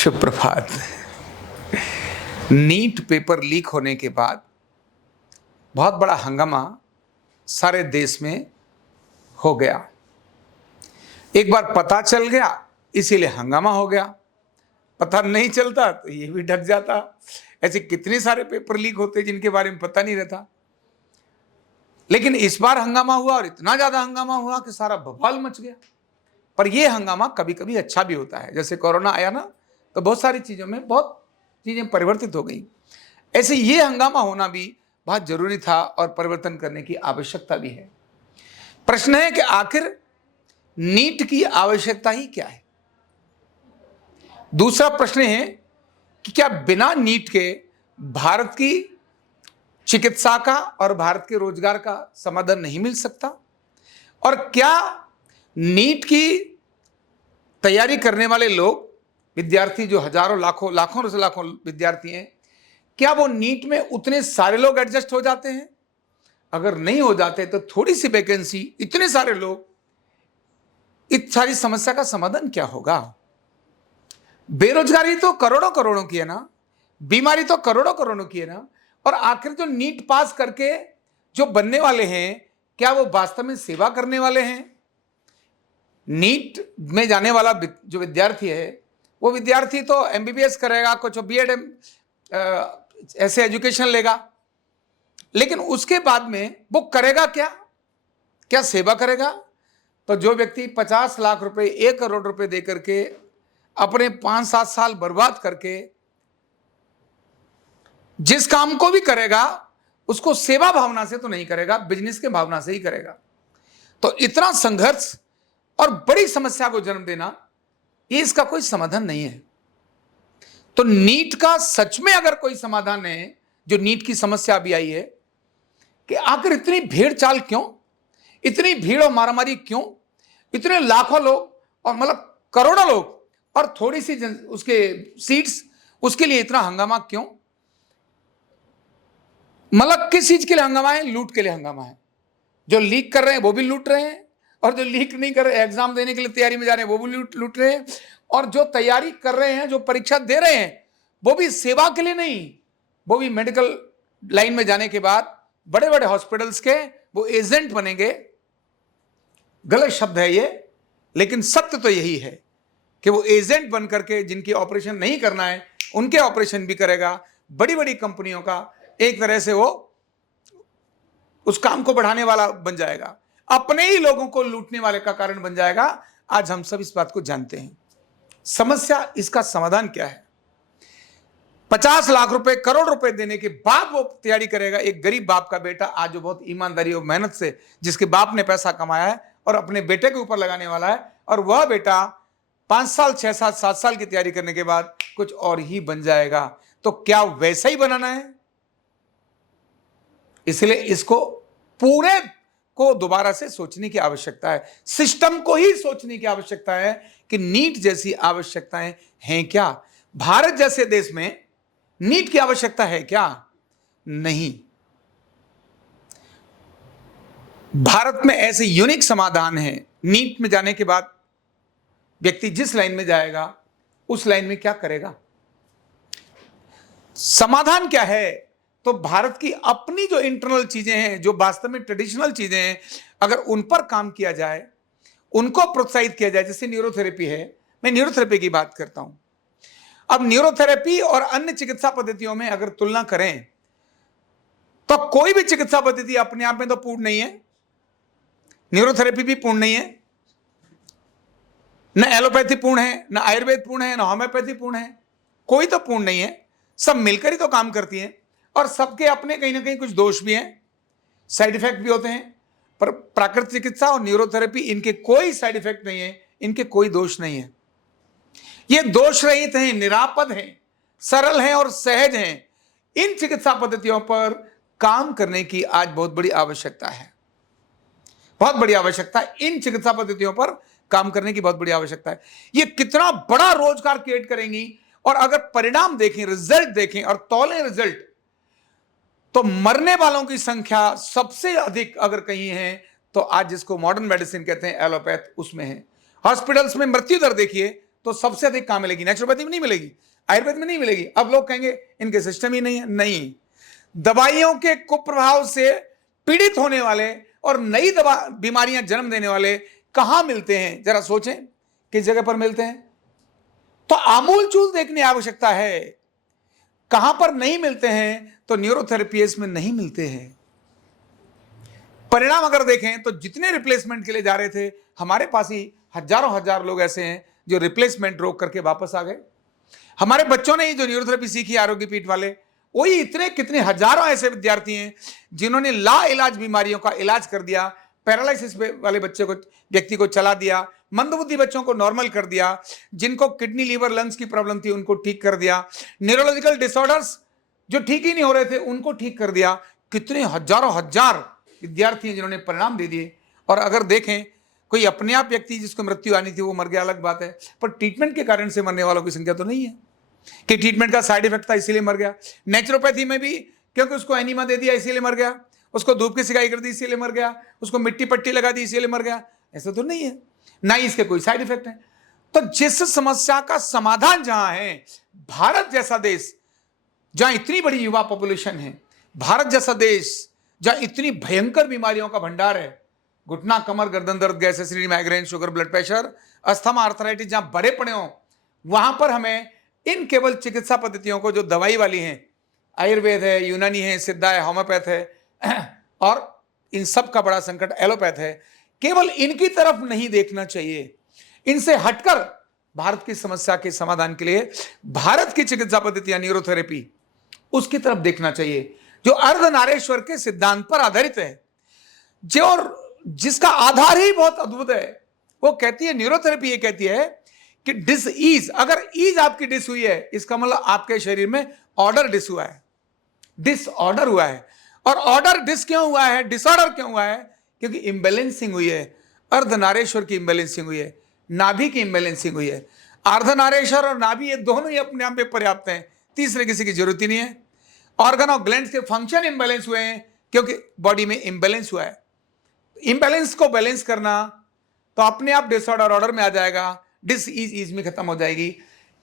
सुप्रभात। NEET paper leak होने के बाद बहुत बड़ा हंगामा सारे देश में हो गया। एक बार पता चल गया इसीलिए हंगामा हो गया, पता नहीं चलता तो ये भी ढक जाता। ऐसे कितने सारे पेपर लीक होते जिनके बारे में पता नहीं रहता, लेकिन इस बार हंगामा हुआ और इतना ज्यादा हंगामा हुआ कि सारा बवाल मच गया। पर यह हंगामा कभी कभी अच्छा भी होता है। जैसे कोरोना आया ना, तो बहुत सारी चीजों में बहुत चीजें परिवर्तित हो गई। ऐसे ये हंगामा होना भी बहुत जरूरी था और परिवर्तन करने की आवश्यकता भी है। प्रश्न है कि आखिर नीट की आवश्यकता ही क्या है। दूसरा प्रश्न है कि क्या बिना नीट के भारत की चिकित्सा का और भारत के रोजगार का समाधान नहीं मिल सकता, और क्या नीट की तैयारी करने वाले लोग, विद्यार्थी जो हजारों लाखों से लाखों विद्यार्थी हैं, क्या वो नीट में उतने सारे लोग एडजस्ट हो जाते हैं? अगर नहीं हो जाते तो थोड़ी सी वैकेंसी, इतने सारे लोग, इस सारी समस्या का समाधान क्या होगा? बेरोजगारी तो करोड़ों करोड़ों की है ना, बीमारी तो करोड़ों करोड़ों की है ना, और आखिर जो नीट पास करके जो बनने वाले हैं, क्या वो वास्तव में सेवा करने वाले हैं? नीट में जाने वाला जो विद्यार्थी है, वो विद्यार्थी तो एमबीबीएस करेगा, कुछ बीएड ऐसे एजुकेशन लेगा, लेकिन उसके बाद में वो करेगा क्या? क्या सेवा करेगा? तो जो व्यक्ति 50 लाख रुपए, 1 करोड़ रुपए दे करके अपने 5-7 साल बर्बाद करके जिस काम को भी करेगा, उसको सेवा भावना से तो नहीं करेगा, बिजनेस के भावना से ही करेगा। तो इतना संघर्ष और बड़ी समस्या को जन्म देना, ये इसका कोई समाधान नहीं है। तो नीट का सच में अगर कोई समाधान है, जो नीट की समस्या अभी आई है कि आखिर इतनी भीड़ चाल क्यों, इतनी भीड़ और मारामारी क्यों, इतने लाखों लोग और मतलब करोड़ों लोग और थोड़ी सी उसके सीट्स, उसके लिए इतना हंगामा क्यों? मतलब किस चीज के लिए हंगामा है? लूट के लिए हंगामा है। जो लीक कर रहे हैं वो भी लूट रहे हैं, और जो लीक नहीं कर रहे, एग्जाम देने के लिए तैयारी में जा रहे हैं, वो भी लूट रहे हैं, और जो तैयारी कर रहे हैं, जो परीक्षा दे रहे हैं, वो भी सेवा के लिए नहीं, वो भी मेडिकल लाइन में जाने के बाद बड़े बड़े हॉस्पिटल्स के वो एजेंट बनेंगे। गलत शब्द है ये, लेकिन सत्य तो यही है कि वो एजेंट बन करके जिनकी ऑपरेशन नहीं करना है उनके ऑपरेशन भी करेगा। बड़ी बड़ी कंपनियों का एक तरह से वो उस काम को बढ़ाने वाला बन जाएगा, अपने ही लोगों को लूटने वाले का कारण बन जाएगा। आज हम सब इस बात को जानते हैं। समस्या, इसका समाधान क्या है? 50 लाख रुपए, करोड़ रुपए देने के बाद वो तैयारी करेगा। एक गरीब बाप का बेटा आज जो बहुत ईमानदारी और मेहनत से, जिसके बाप ने पैसा कमाया है और अपने बेटे के ऊपर लगाने वाला है, और वह बेटा 5 साल, 6 साल, 7 साल की तैयारी करने के बाद कुछ और ही बन जाएगा। तो क्या वैसा ही बनाना है? इसलिए इसको पूरे को दोबारा से सोचने की आवश्यकता है। सिस्टम को ही सोचने की आवश्यकता है कि नीट जैसी आवश्यकताएं हैं क्या? भारत जैसे देश में नीट की आवश्यकता है क्या? नहीं। भारत में ऐसे यूनिक समाधान है। नीट में जाने के बाद व्यक्ति जिस लाइन में जाएगा, उस लाइन में क्या करेगा? समाधान क्या है? तो भारत की अपनी जो इंटरनल चीजें हैं, जो वास्तव में ट्रेडिशनल चीजें हैं, अगर उन पर काम किया जाए, उनको प्रोत्साहित किया जाए, जैसे न्यूरोथेरेपी है, मैं न्यूरोथेरेपी की बात करता हूं। अब न्यूरोथेरेपी और अन्य चिकित्सा पद्धतियों में अगर तुलना करें तो कोई भी चिकित्सा पद्धति अपने आप में तो पूर्ण नहीं है। न्यूरोथेरेपी भी पूर्ण नहीं है, न एलोपैथी पूर्ण है, न आयुर्वेद पूर्ण है, न होम्योपैथी पूर्ण है। कोई तो पूर्ण नहीं है, सब मिलकर ही तो काम करती है, और सबके अपने कहीं ना कहीं कुछ दोष भी हैं, साइड इफेक्ट भी होते हैं। पर प्राकृतिक चिकित्सा और न्यूरोथेरेपी, इनके कोई साइड इफेक्ट नहीं है, इनके कोई दोष नहीं है। ये दोष रहित हैं, निरापद हैं, सरल हैं और सहज हैं। इन चिकित्सा पद्धतियों पर काम करने की आज बहुत बड़ी आवश्यकता है, बहुत बड़ी आवश्यकता है। इन चिकित्सा पद्धतियों पर काम करने की बहुत बड़ी आवश्यकता है। ये कितना बड़ा रोजगार क्रिएट करेंगी, और अगर परिणाम देखें, रिजल्ट देखें और तौलें रिजल्ट, तो मरने वालों की संख्या सबसे अधिक अगर कहीं है तो आज जिसको मॉडर्न मेडिसिन कहते हैं, एलोपैथ, उसमें है। हॉस्पिटल्स में मृत्यु दर देखिए, तो सबसे अधिक कहां मिलेगी? नेचुरोपैथी में नहीं मिलेगी, आयुर्वेद में नहीं मिलेगी। अब लोग कहेंगे इनके सिस्टम ही नहीं है। नहीं, दवाइयों के कुप्रभाव से पीड़ित होने वाले और नई दवा बीमारियां जन्म देने वाले कहां मिलते हैं? जरा सोचें, किस जगह पर मिलते हैं? तो आमूलचूल देखने की आवश्यकता है। कहां पर नहीं मिलते हैं? तो न्यूरोथेरेपीज में नहीं मिलते हैं। परिणाम अगर देखें तो जितने रिप्लेसमेंट के लिए जा रहे थे, हमारे पास ही हजारों हजार लोग ऐसे हैं जो रिप्लेसमेंट रोक करके वापस आ गए। हमारे बच्चों ने जो न्यूरोथेरेपी सीखी आरोग्य पीठ वाले, वही इतने कितने हजारों ऐसे विद्यार्थी हैं जिन्होंने ला इलाज बीमारियों का इलाज कर दिया। पैरालिसिस वाले बच्चे को, व्यक्ति को चला दिया, मंदबुद्धि बच्चों को नॉर्मल कर दिया, जिनको किडनी लीवर लंग्स की प्रॉब्लम थी उनको ठीक कर दिया, न्यूरोलॉजिकल डिसऑर्डर्स जो ठीक ही नहीं हो रहे थे उनको ठीक कर दिया। कितने हजारों हजार विद्यार्थी हैं जिन्होंने परिणाम दे दिए। और अगर देखें, कोई अपने आप व्यक्ति जिसको मृत्यु आनी थी वो मर गया, अलग बात है, पर ट्रीटमेंट के कारण से मरने वालों की संख्या तो नहीं है कि ट्रीटमेंट का साइड इफेक्ट था इसीलिए मर गया। नेचुरोपैथी में भी क्योंकि उसको एनीमा दे दिया इसीलिए मर गया, उसको धूप की सिकाई कर दी इसीलिए मर गया, उसको मिट्टी पट्टी लगा दी इसीलिए मर गया, ऐसा तो नहीं है, ना ही इसके कोई साइड इफेक्ट है। तो जिस समस्या का समाधान जहां है, भारत जैसा देश जहां इतनी बड़ी युवा पॉपुलेशन है, भारत जैसा देश जहां इतनी भयंकर बीमारियों का भंडार है, घुटना कमर गर्दन दर्द gas acidity migraine sugar blood pressure asthma arthritis जहां बड़े पड़े हों, वहां पर हमें इन केवल चिकित्सा पद्धतियों को जो दवाई वाली हैं, आयुर्वेद है, यूनानी है, सिद्धा है, होम्योपैथ है और इन सब का बड़ा संकट एलोपैथ है, केवल इनकी तरफ नहीं देखना चाहिए। इनसे हटकर भारत की समस्या के समाधान के लिए भारत की चिकित्सा पद्धति न्यूरोथेरेपी, उसकी तरफ देखना चाहिए जो अर्धनारेश्वर के सिद्धांत पर आधारित है, जो और जिसका आधार ही बहुत अद्भुत है। वो कहती है, न्यूरोथेरेपी ये कहती है कि डिस ईज, अगर ईज आपकी डिस हुई है, इसका मतलब आपके शरीर में ऑर्डर डिस हुआ है, डिसऑर्डर हुआ है। और ऑर्डर डिस क्यों हुआ है, डिसऑर्डर क्यों हुआ है? क्योंकि इंबैलेंसिंग हुई है, अर्धनारेश्वर की इंबैलेंसिंग हुई है, नाभि की इंबैलेंसिंग हुई है। अर्धनारेश्वर और नाभि ये दोनों ही अपने आप में पर्याप्त हैं, तीसरे किसी की जरूरत ही नहीं है। ऑर्गन और ग्लैंड्स के फंक्शन इंबैलेंस हुए हैं क्योंकि बॉडी में इंबैलेंस हुआ है। इंबैलेंस को बैलेंस करना तो अपने आप डिसऑर्डर ऑर्डर में आ जाएगा, डिस ईज में खत्म हो जाएगी।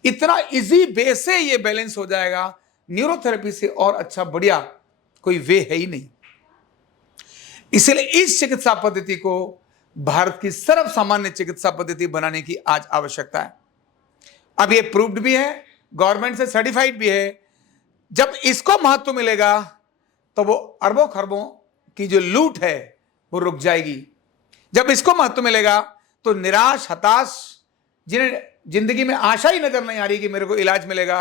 इतना इजी वे से ये बैलेंस हो जाएगा, न्यूरोथेरेपी से और अच्छा बढ़िया कोई वे है ही नहीं। इसलिए इस चिकित्सा पद्धति को भारत की सर्व सामान्य चिकित्सा पद्धति बनाने की आज आवश्यकता है। अब ये प्रूव्ड भी है, गवर्नमेंट से सर्टिफाइड भी है। जब इसको महत्व मिलेगा तो वो अरबों खरबों की जो लूट है वो रुक जाएगी। जब इसको महत्व मिलेगा तो निराश हताश, जिन्हें जिंदगी में आशा ही नजर नहीं आ रही कि मेरे को इलाज मिलेगा,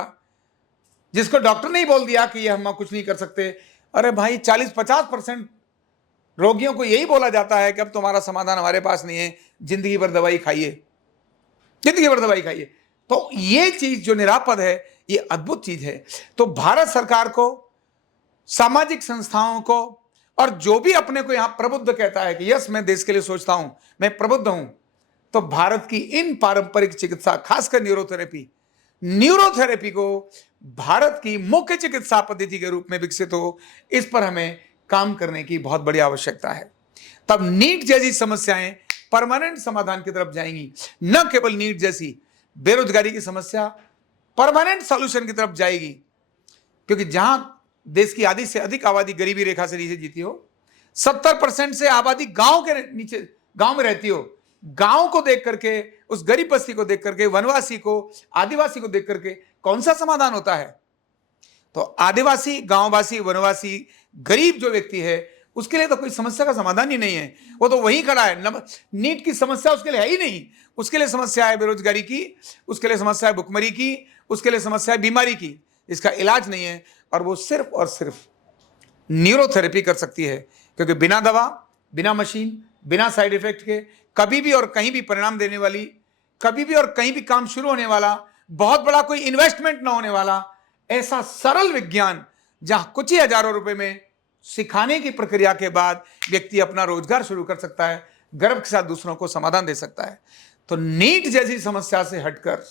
जिसको डॉक्टर ने ही बोल दिया कि ये हम कुछ नहीं कर सकते, अरे भाई 40-50% रोगियों को यही बोला जाता है कि अब तुम्हारा समाधान हमारे पास नहीं है, जिंदगी भर दवाई खाइए, जिंदगी भर दवाई खाइए। तो ये चीज जो निरापद है, ये अद्भुत चीज है। तो भारत सरकार को, सामाजिक संस्थाओं को, और जो भी अपने को यहां प्रबुद्ध कहता है कि यस मैं देश के लिए सोचता हूं, मैं प्रबुद्ध हूं, तो भारत की इन पारंपरिक चिकित्सा, खासकर न्यूरोथेरेपी को भारत की मुख्य चिकित्सा पद्धति के रूप में विकसित हो, इस पर हमें काम करने की बहुत बड़ी आवश्यकता है। तब नीट जैसी समस्याएं परमानेंट समाधान की तरफ जाएंगी। न केवल नीट जैसी, बेरोजगारी की समस्या परमानेंट सॉल्यूशन की तरफ जाएगी, क्योंकि जहां देश की आधी से अधिक आबादी गरीबी रेखा से नीचे जीती हो, 70% से आबादी गांव के नीचे, गांव में रहती हो, गांव को देख करके, उस गरीब बस्ती को देख करके, वनवासी को, आदिवासी को देख करके कौन सा समाधान होता है? तो आदिवासी, गांववासी, वनवासी, गरीब जो व्यक्ति है, उसके लिए तो कोई समस्या का समाधान ही नहीं है। वो तो वहीं खड़ा है। नीट की समस्या उसके लिए है ही नहीं। उसके लिए समस्या है बेरोजगारी की, उसके लिए समस्या है भुखमरी की, उसके लिए समस्या है बीमारी की, इसका इलाज नहीं है। और वो सिर्फ और सिर्फ न्यूरोथेरेपी कर सकती है, क्योंकि बिना दवा, बिना मशीन, बिना साइड इफेक्ट के कभी भी और कहीं भी परिणाम देने वाली, कभी भी और कहीं भी काम शुरू होने वाला, बहुत बड़ा कोई इन्वेस्टमेंट ना होने वाला ऐसा सरल विज्ञान, जहां कुछ ही हजारों रुपए में सिखाने की प्रक्रिया के बाद व्यक्ति अपना रोजगार शुरू कर सकता है, गर्व के साथ दूसरों को समाधान दे सकता है। तो नीट जैसी समस्या से हटकर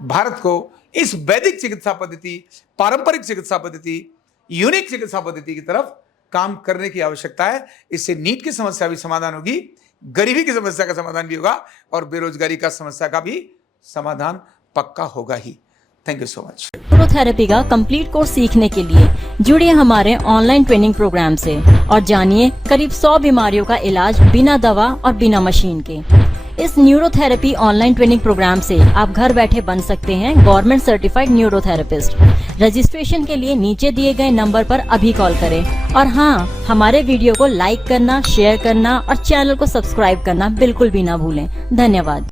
भारत को इस वैदिक चिकित्सा पद्धति, पारंपरिक चिकित्सा पद्धति, यूनिक चिकित्सा पद्धति की तरफ काम करने की आवश्यकता है। इससे नीट की समस्या भी समाधान होगी, गरीबी की समस्या का समाधान भी होगा और बेरोजगारी का समस्या का भी समाधान पक्का होगा ही। Thank you so much. Neurotherapy का कंप्लीट कोर्स सीखने के लिए जुड़िए हमारे ऑनलाइन ट्रेनिंग प्रोग्राम से और जानिए करीब 100 बीमारियों का इलाज बिना दवा और बिना मशीन के। इस न्यूरोथेरेपी ऑनलाइन ट्रेनिंग प्रोग्राम से आप घर बैठे बन सकते हैं गवर्नमेंट सर्टिफाइड न्यूरोथेरेपिस्ट। रजिस्ट्रेशन के लिए नीचे दिए गए नंबर पर अभी कॉल करें और हाँ, हमारे वीडियो को लाइक करना, शेयर करना और चैनल को सब्सक्राइब करना बिल्कुल भी ना भूलें। धन्यवाद।